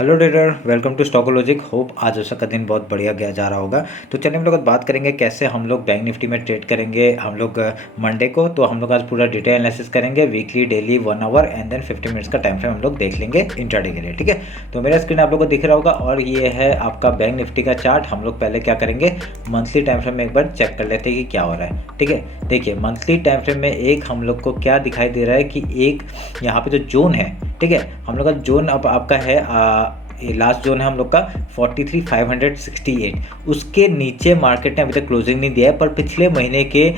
Hello trader, welcome to Stockologic. Hope आज उसका दिन बहुत बढ़िया गया जा रहा होगा। तो चलिए हम लोग आज बात करेंगे कैसे हम लोग बैंक निफ्टी में ट्रेड करेंगे हम लोग मंडे को। तो हम लोग आज पूरा डिटेल एनालिसिस करेंगे, weekly, daily, 1 hour and then 50 minutes का टाइम फ्रेम हम लोग देख लेंगे इंट्राडे के लिए। ठीक है, तो मेरा स्क्रीन आप लोग को दिख रहा होगा और ये है आपका बैंक निफ्टी का चार्ट। हम लोग पहले क्या करेंगे, मंथली टाइम फ्रेम में एक बार चेक कर लेते हैं कि क्या हो रहा है। ठीक है, देखिए मंथली टाइम फ्रेम में एक हम लोग को क्या दिखाई दे रहा है कि एक यहाँ पे जो जोन है, ठीक है, हम लोग का जोन अब आपका है ये लास्ट जोन है हम लोग का 43,568। उसके नीचे मार्केट ने अभी तक क्लोजिंग नहीं दिया है, पर पिछले महीने के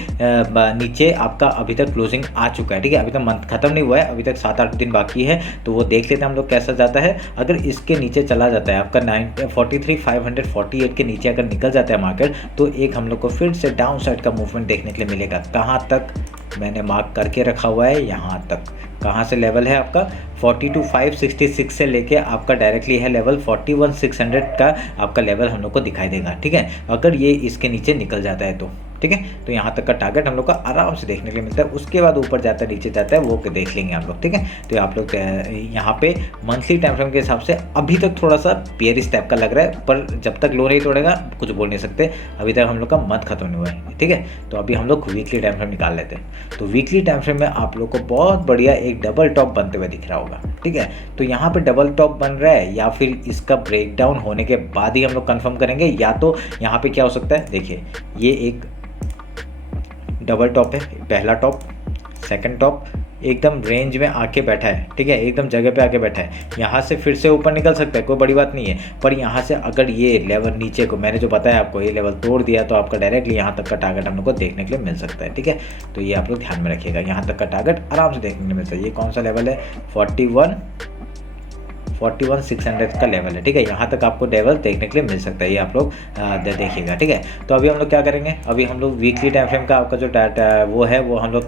नीचे आपका अभी तक क्लोजिंग आ चुका है। ठीक है, अभी तक मंथ खत्म नहीं हुआ है, अभी तक 7-8 दिन बाकी है, तो वो देख लेते हैं हम लोग कैसा जाता है। अगर इसके नीचे चला जाता है आपका 43,548 के नीचे अगर निकल जाता है मार्केट, तो एक हम लोग को फिर से डाउन साइड का मूवमेंट देखने के लिए मिलेगा। कहाँ तक मैंने मार्क करके रखा हुआ है, यहाँ तक। कहाँ से लेवल है आपका 42,566 से लेके आपका डायरेक्टली है लेवल 41,600 का आपका लेवल हम लोग को दिखाई देगा। ठीक है, अगर ये इसके नीचे निकल जाता है तो ठीक है, तो यहाँ तक का टारगेट हम लोग का आराम से देखने के लिए मिलता है। उसके बाद ऊपर जाता है नीचे जाता है वो देख लेंगे आप लोग। ठीक है, तो आप लोग यहाँ पे मंथली टाइम फ्रेम के हिसाब से अभी तक थोड़ा सा बेयरिश टाइप का लग रहा है, पर जब तक लो नहीं तोड़ेगा कुछ बोल नहीं सकते। अभी तक हम लोग का मंथ खत्म नहीं हुआ है। ठीक है, तो अभी हम लोग वीकली टाइम फ्रेम निकाल लेते हैं। तो वीकली टाइम फ्रेम में आप लोग को बहुत बढ़िया एक डबल टॉप बनते हुए दिख रहा होगा। ठीक है, तो यहाँ पे डबल टॉप बन रहा है या फिर इसका ब्रेकडाउन होने के बाद ही हम लोग कंफर्म करेंगे, या तो यहाँ पे क्या हो सकता है, देखिए ये एक डबल टॉप है, पहला टॉप, सेकंड टॉप, एकदम रेंज में आके बैठा है। ठीक है, एकदम जगह पे आके बैठा है। यहाँ से फिर से ऊपर निकल सकता है, कोई बड़ी बात नहीं है, पर यहाँ से अगर ये लेवल नीचे को मैंने जो बताया आपको, ये लेवल तोड़ दिया तो आपका डायरेक्टली यहाँ तक का टारगेट हम लोग को देखने के लिए मिल सकता है। ठीक है, तो ये आप लोग ध्यान में रखिएगा, यहाँ तक का टारगेट आराम से देखने के लिए मिलता है। ये कौन सा लेवल है, 41,600 का लेवल है। ठीक है, यहाँ तक आपको लेवल देखने के लिए मिल सकता है, ये आप लोग देखिएगा। ठीक है, तो अभी हम लोग क्या करेंगे, अभी हम लोग वीकली टाइम फ्रेम का आपका जो वो है वो हम लोग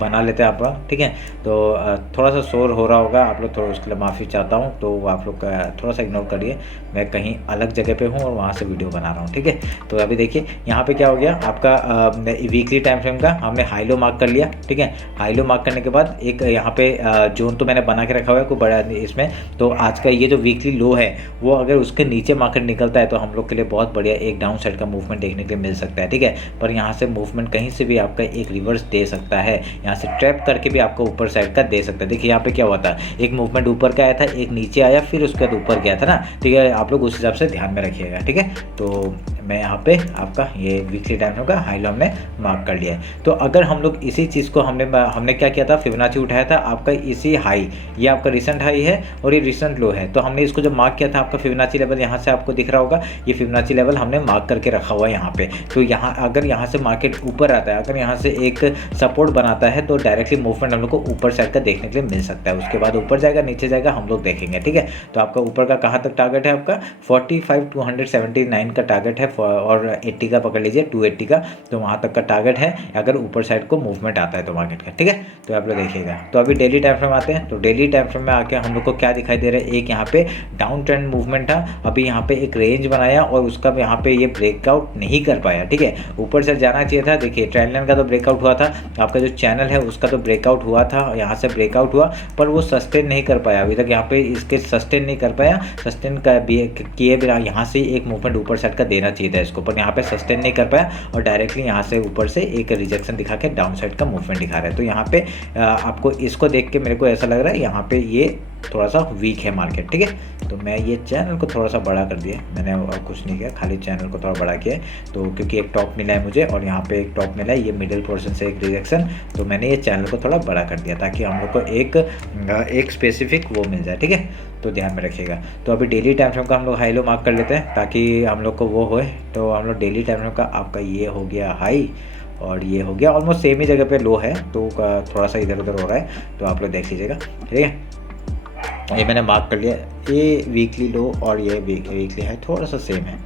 बना लेते हैं आपका। ठीक है, तो थोड़ा सा शोर हो रहा होगा, आप लोग थोड़ा उसके लिए माफ़ी चाहता हूँ, तो आप लोग थोड़ा सा इग्नोर करिए, मैं कहीं अलग जगह पे हूँ और वहाँ से वीडियो बना रहा हूँ। ठीक है, तो अभी देखिए यहाँ पे क्या हो गया आपका वीकली टाइम फ्रेम का हमने हाई लो मार्क कर लिया। ठीक है, हाई लो मार्क करने के बाद एक यहाँ पे जोन तो मैंने बना के रखा हुआ है कोई बड़ा इसमें। तो आज का ये जो वीकली लो है वो अगर उसके नीचे मार्केट निकलता है तो हम लोग के लिए बहुत बढ़िया एक डाउन साइड का मूवमेंट देखने के लिए मिल सकता है। ठीक है, पर यहाँ से मूवमेंट कहीं से भी आपका एक रिवर्स दे सकता है, यहाँ से ट्रैप करके भी आपको ऊपर साइड का दे सकता है। देखिए यहाँ पे क्या हुआ था, एक मूवमेंट ऊपर का आया था, एक नीचे आया, फिर उसके बाद ऊपर गया था ना। ठीक है, आप लोग उस हिसाब से ध्यान में रखिएगा। ठीक है, तो मैं यहाँ पे आपका ये वीकली टाइम फ्रेम का हाई लो हमने मार्क कर लिया है। तो अगर हम लोग इसी चीज़ को हमने क्या किया था, फिबोनाची उठाया था आपका इसी हाई, ये आपका रिसेंट हाई है और ये रिसेंट लो है। तो हमने इसको जब मार्क किया था, आपका फिबोनाची लेवल यहाँ से आपको दिख रहा होगा, ये फिबोनाची लेवल हमने मार्क करके रखा हुआ है यहाँ पे। तो यहाँ अगर यहाँ से मार्केट ऊपर आता है, अगर यहाँ से एक सपोर्ट बनाता है, तो डायरेक्टली मूवमेंट हम लोग को ऊपर साइड का देखने के लिए मिल सकता है। उसके बाद ऊपर जाएगा नीचे जाएगा हम लोग देखेंगे। ठीक है, तो आपका ऊपर का कहाँ तक टारगेट है, आपका 45,279 का टारगेट है और 80 का पकड़ लीजिए, 280 का, तो वहाँ तक का टारगेट है अगर ऊपर साइड को मूवमेंट आता है तो मार्केट का। ठीक है, तो आप लोग देखिएगा। तो अभी डेली टाइम फ्रेम आते हैं, तो डेली टाइम फ्रेम में आके हम लोग को क्या दिखाई दे रहा है, एक यहाँ पे डाउन ट्रेंड मूवमेंट था, अभी यहाँ पे एक रेंज बनाया और उसका यहाँ पे ये ब्रेकआउट नहीं कर पाया। ठीक है, ऊपर से जाना चाहिए था। देखिए ट्रेंड लाइन का तो ब्रेकआउट हुआ था, आपका जो चैनल है उसका तो ब्रेकआउट हुआ था, यहाँ से ब्रेकआउट हुआ, पर वो सस्टेन नहीं कर पाया अभी तक, यहाँ पे इसके सस्टेन नहीं कर पाया। सस्टेन का किए बिना यहाँ से एक मूवमेंट ऊपर साइड का देना चाहिए था इसको, पर यहाँ पे सस्टेन नहीं कर पाया और डायरेक्टली यहाँ से ऊपर से एक रिजेक्शन दिखा के डाउन साइड का मूवमेंट दिखा रहा है। तो यहाँ पे आपको इसको देख के मेरे को ऐसा लग रहा है यहाँ पे ये थोड़ा सा वीक है मार्केट। ठीक है, तो मैं ये चैनल को थोड़ा सा बड़ा कर दिया, मैंने और कुछ नहीं किया, खाली चैनल को थोड़ा बड़ा किया है। तो क्योंकि एक टॉप मिला है मुझे और यहाँ पे एक टॉप मिला है, ये मिडिल पोर्शन से एक रिजेक्शन, तो मैंने ये चैनल को थोड़ा बड़ा कर दिया ताकि हम लोग को एक स्पेसिफिक वो मिल जाए। ठीक है, तो ध्यान में रखिएगा। तो अभी डेली टाइम फ्रेम का हम लोग हाई लो मार्क कर लेते हैं ताकि हम लोग को वो होए। तो हम लोग डेली टाइम फ्रेम का आपका ये हो गया हाई और ये हो गया ऑलमोस्ट सेम ही जगह पे लो है, तो थोड़ा सा इधर उधर हो रहा है, तो आप लोग देख लीजिएगा। ठीक है, ये मैंने मार्क कर लिया, ये वीकली लो और ये वीकली हाई थोड़ा सा सेम है,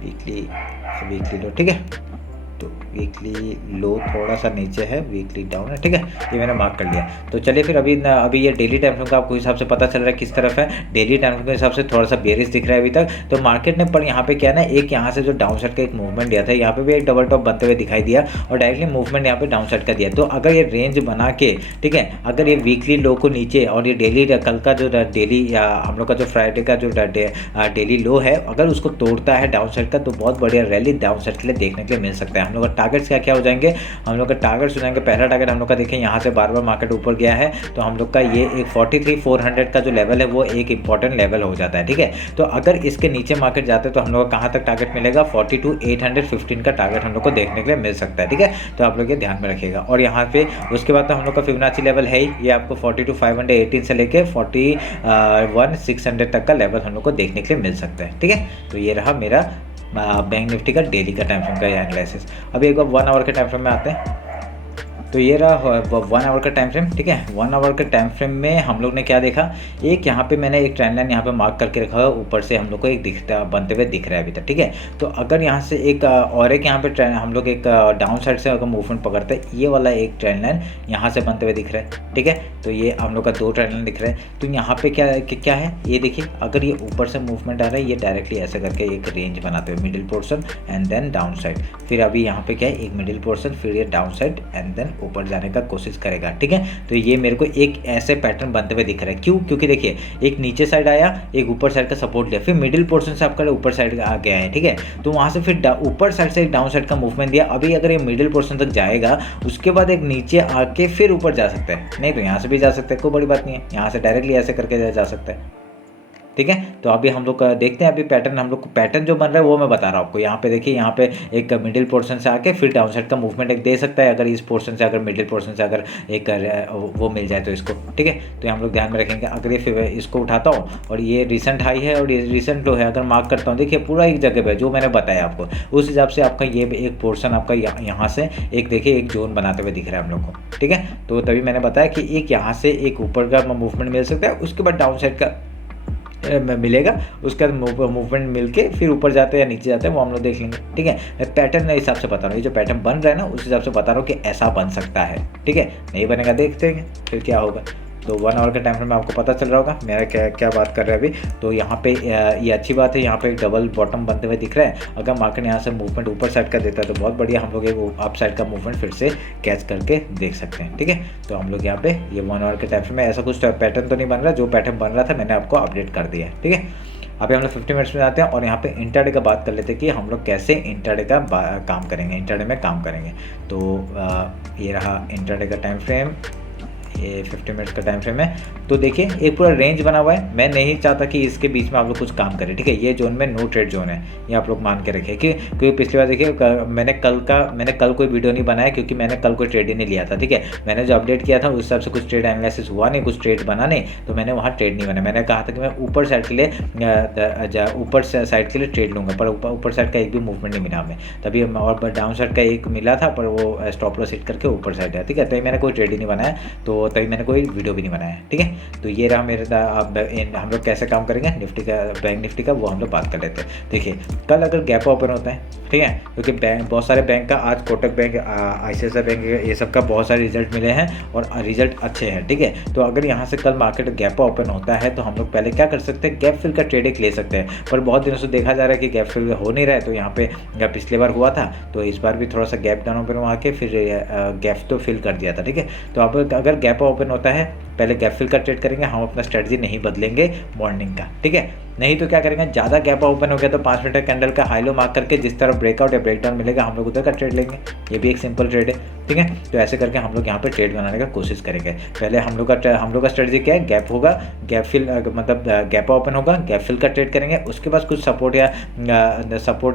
वीकली लो। ठीक है, तो वीकली लो थोड़ा सा नीचे है, वीकली डाउन है, ठीक है, ये मैंने मार्क कर लिया। तो चलिए फिर अभी ये डेली टाइम फ्रेम का आपको हिसाब से पता चल रहा है किस तरफ है। डेली टाइम फ्रेम के हिसाब से थोड़ा सा बेरिश दिख रहा है अभी तक। तो मार्केट ने पर यहाँ पे क्या ना, एक यहाँ से जो डाउन साइड का एक मूवमेंट दिया था, यहाँ पे भी एक डबल टॉप बनते हुए दिखाई दिया और डायरेक्टली मूवमेंट यहाँ पे डाउन साइड का दिया। तो अगर ये रेंज बना के, ठीक है, अगर ये वीकली लो को नीचे और ये डेली कल का जो डेली या हम लोग का जो फ्राइडे का जो डेली लो है, अगर उसको तोड़ता है डाउन साइड का, तो बहुत बढ़िया रैली डाउन साइड के लिए देखने के लिए मिल सकता है। हम लोग का टारगेट्स क्या हो जाएंगे, हम लोग का टारगेट्स हो जाएंगे, पहला टारगेट हम लोग का देखिए यहाँ से बार बार मार्केट ऊपर गया है, तो हम लोग का ये एक 43,400 का जो लेवल है वो एक इंपॉर्टेंट लेवल हो जाता है, ठीक है। तो अगर इसके नीचे मार्केट जाते हैं तो हम लोग को कहाँ तक टारगेट मिलेगा, 42,815 का टारगेट हम लोग को देखने के लिए मिल सकता है, ठीक है। तो आप लोग ये ध्यान में रखिएगा। और यहाँ पे उसके बाद तो हम लोग का फिबोनाची लेवल है ही, ये आपको 42,518 से लेके 41,600 तक का लेवल हम लोग को देखने के लिए मिल सकता है, ठीक है। तो ये रहा मेरा बैंक निफ्टी का डेली का टाइम फ्रेम का एनालिसिस। अभी एक बार 1 आवर के टाइम फ्रेम में आते हैं। तो ये रहा 1 आवर का टाइम फ्रेम, ठीक है। 1 आवर के टाइम फ्रेम में हम लोग ने क्या देखा, एक यहाँ पे मैंने एक ट्रेंड लाइन यहाँ पे मार्क करके रखा है, ऊपर से हम लोग को एक दिखता बनते हुए दिख रहा है अभी तक, ठीक है। तो अगर यहाँ से एक और एक यहाँ पे ट्रेंड हम लोग एक डाउन साइड से अगर मूवमेंट पकड़ते हैं, ये वाला एक ट्रेंड लाइन यहाँ से बनते हुए दिख रहा है, ठीक है। तो ये हम लोग का 2 ट्रेंड लाइन दिख रहा है। तो यहाँ पे क्या है, ये देखिए, अगर ये ऊपर से मूवमेंट आ रहा है, ये डायरेक्टली ऐसे करके एक रेंज बनाते हुए middle portion and then down side, फिर अभी यहाँ पे क्या है, एक मिडिल पोर्सन, फिर ये डाउन साइड एंड देन ऊपर जाने का कोशिश करेगा, ठीक है। तो ये मेरे को एक ऐसे पैटर्न बनते हुए दिख रहा है। क्यों? क्योंकि देखिए, एक नीचे साइड आया, एक ऊपर साइड का सपोर्ट लिया, फिर मिडिल पोर्शन से आपका ऊपर साइड आ गया है, ठीक है। तो वहाँ से फिर ऊपर साइड से एक डाउन साइड का मूवमेंट दिया। अभी अगर ये मिडिल पोर्शन तक जाएगा, उसके बाद एक नीचे आके फिर ऊपर जा सकता है, नहीं तो यहाँ से भी जा सकता है, कोई बड़ी बात नहीं है, यहाँ से डायरेक्टली ऐसे करके जा सकता है, ठीक है। तो अभी हम लोग देखते हैं अभी पैटर्न, हम लोग को पैटर्न जो बन रहा है वो मैं बता रहा हूँ आपको। यहाँ पे देखिए, यहाँ पे एक मिडिल पोर्शन से आके फिर डाउन साइड का मूवमेंट एक दे सकता है, अगर इस पोर्शन से, अगर मिडिल पोर्शन से अगर एक वो मिल जाए तो इसको, ठीक है। तो हम लोग ध्यान में रखेंगे। अगर ये फिर इसको उठाता हूँ और ये रिसेंट हाई है और ये रिसेंट लो है, अगर मार्क करता हूँ, देखिए पूरा एक जगह पे जो मैंने बताया आपको, उस हिसाब से आपका ये एक पोर्शन आपका यहाँ से एक देखिए एक जोन बनाते हुए दिख रहा है हम लोग को, ठीक है। तो तभी मैंने बताया कि एक यहाँ से एक ऊपर का मूवमेंट मिल सकता है, उसके बाद डाउन साइड का मिलेगा, उसके बाद मूवमेंट मिलके फिर ऊपर जाते हैं या नीचे जाते हैं, वो हम लोग देख लेंगे, ठीक है। पैटर्न के हिसाब से बता रहा हूँ, ये जो पैटर्न बन रहा है ना, उस हिसाब से बता रहा हूँ कि ऐसा बन सकता है, ठीक है। नहीं बनेगा, देखते हैं फिर क्या होगा। तो 1 आवर के टाइम फ्रेम में आपको पता चल रहा होगा मेरा क्या बात कर रहा है अभी। तो यहाँ पे ये अच्छी बात है, यहाँ पे एक डबल बॉटम बनते हुए दिख रहा है। अगर मार्केट यहाँ से मूवमेंट ऊपर साइड का देता है तो बहुत बढ़िया, हम लोग एक अप साइड का मूवमेंट फिर से कैच करके देख सकते हैं, ठीक है। तो हम लोग यहाँ पे ये 1 आवर के टाइम फ्रेम में ऐसा कुछ पैटर्न तो नहीं बन रहा, जो पैटर्न बन रहा था मैंने आपको अपडेट कर दिया है, ठीक है। अभी हम लोग 50 मिनट्स में जाते हैं और यहाँ पे इंटरडे का बात कर लेते हैं कि हम लोग कैसे इंटरडे का काम करेंगे, इंटरडे में काम करेंगे। तो ये रहा इंटरडे का टाइम फ्रेम, ये 50 मिनट्स का टाइम फ्रेम है। तो देखिए, एक पूरा रेंज बना हुआ है, मैं नहीं चाहता कि इसके बीच में आप लोग कुछ काम करें, ठीक है। ये जोन में नो ट्रेड जोन है, ये आप लोग मान के रखिए कि क्योंकि पिछली बार देखिए मैंने कल कोई वीडियो नहीं बनाया, क्योंकि मैंने कल कोई ट्रेड ही नहीं लिया था, ठीक है। मैंने जो अपडेट किया था उस हिसाब से कुछ ट्रेड एनालिसिस हुआ नहीं, कुछ ट्रेड बना नहीं, तो मैंने वहाँ ट्रेड नहीं बना। मैंने कहा था कि मैं ऊपर साइड के लिए ऊपर साइड के लिए ट्रेड लूँगा, पर ऊपर साइड का एक भी मूवमेंट नहीं मिला हमें तभी, और डाउन साइड का एक मिला था, पर वो स्टॉप लॉस हिट करके ऊपर साइड है, ठीक है। तभी मैंने कोई ट्रेड ही नहीं बनाया, तो तभी मैंने कोई वीडियो भी नहीं बनाया, ठीक है। तो ये रहा मेरे हम लोग कैसे काम करेंगे निफ्टी का, बैंक निफ्टी का, वो हम लोग बात कर लेते हैं। देखिए, कल अगर गैप ओपन होता है, ठीक है, क्योंकि बैंक बहुत सारे बैंक का आज कोटक बैंक, ICICI बैंक, ये सब का बहुत सारे रिजल्ट मिले हैं और रिजल्ट अच्छे हैं, ठीक है। तो अगर यहाँ से कल मार्केट गैप ओपन होता है तो हम लोग पहले क्या कर सकते हैं, गैप फिल का ट्रेड एक ले सकते हैं। पर बहुत दिनों से देखा जा रहा है कि गैप फिल हो नहीं रहा है, तो यहाँ पे पिछले बार हुआ था, तो इस बार भी थोड़ा सा गैप डाउन ओपन हुआ के फिर गैप तो फिल कर दिया था, ठीक है। तो अब अगर गैप ओपन होता है, पहले गैप फिल का ट्रेड करेंगे, हम अपना स्ट्रेटजी नहीं बदलेंगे मॉर्निंग का, ठीक है। नहीं तो क्या करेंगे, ज़्यादा गैप ओपन हो गया तो 5 मिनट कैंडल का हाई लो मार्क करके जिस तरफ ब्रेकआउट या ब्रेकडाउन मिलेगा हम लोग उधर का ट्रेड लेंगे, ये भी एक सिंपल ट्रेड है, ठीक है। तो ऐसे करके हम लोग यहाँ पे ट्रेड बनाने का कोशिश करेंगे। पहले हम लोग का स्ट्रेटजी क्या है, गैप होगा, गैप फिल मतलब गैप ओपन होगा, गैप फिल का ट्रेड करेंगे, उसके बाद कुछ सपोर्ट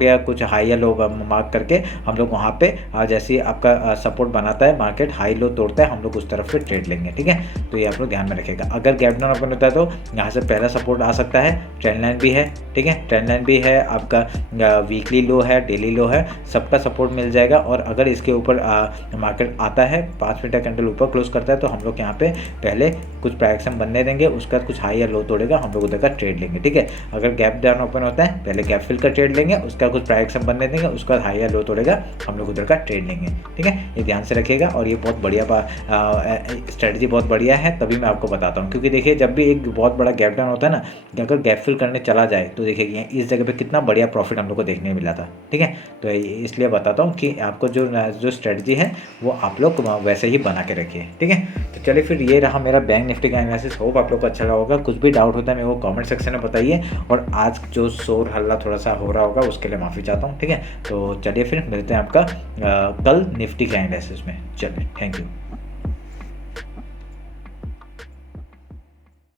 या कुछ हाई या लो मार्क करके हम लोग वहाँ पे जैसे ही आपका सपोर्ट बनाता है, मार्केट हाई लो तोड़ता है, हम लोग उस तरफ पे ट्रेड लेंगे, ठीक है। तो ये आप लोग ध्यान में रखेगा। अगर गैप डाउन ओपन होता है तो यहाँ से पहला सपोर्ट आ सकता है, ट्रेंड लाइन भी है, ठीक है, ट्रेंड लाइन भी है, आपका वीकली लो है, डेली लो है, सबका सपोर्ट मिल जाएगा। और अगर इसके ऊपर मार्केट आता है 5 मिनट का कैंडल ऊपर क्लोज करता है तो हम लोग यहाँ पे पहले कुछ प्राइस बनने देंगे, उसका कुछ हाई या लो तोड़ेगा, हम लोग उधर का ट्रेड लेंगे, ठीक है। अगर गैप डाउन ओपन होता है पहले गैप फिल का ट्रेड लेंगे, उसका कुछ प्राइस बनने देंगे, उसका हाई या लो तोड़ेगा, हम लोग उधर का ट्रेड लेंगे, ठीक है। ये ध्यान से रखिएगा। और ये बहुत बढ़िया स्ट्रेटजी बहुत बढ़िया है, तभी मैं आपको बताता हूँ। क्योंकि देखिए जब भी एक बहुत बड़ा गैप डाउन होता है ना, कि अगर गैप फिल करने चला जाए तो देखिए इस जगह पे कितना बढ़िया प्रॉफिट हम लोग को देखने मिला था, ठीक है। तो इसलिए बताता हूँ कि आपको जो स्ट्रेटजी है वो आप लोग वैसे ही बना के रखिए, ठीक है। तो चलिए फिर ये रहा मेरा बैंक निफ्टी का एनालिसिस। होप आप लोग को अच्छा लगा होगा। कुछ भी डाउट होता है मेरे को कमेंट सेक्शन में बताइए। और आज जो शोर हल्ला थोड़ा सा हो रहा होगा उसके लिए माफ़ी चाहता हूँ, ठीक है। तो चलिए फिर मिलते हैं आपका कल निफ्टी के एनालिसिस में। चलिए, थैंक यू।